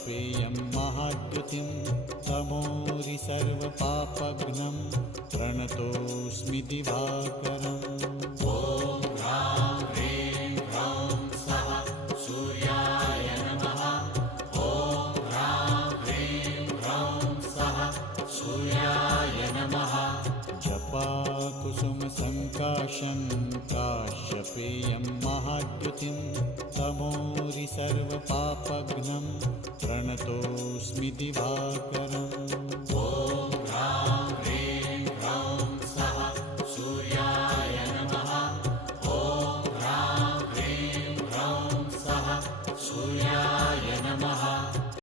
काश्यपेयं महाद्युतिं तमोरि सर्वपापघ्नं प्रणतोऽस्मि दिवाकरम्। ॐ ह्रां ह्रीं ह्रौं स्वः सूर्याय नमः। ॐ ह्रां ह्रीं ह्रौं स्वः सूर्याय नमः। जपाकुसुमसङ्काशं काश्यपेयं महाद्युतिं तमोरि सर्वपापघ्नं प्रणतोऽस्मि दिवाकरम्।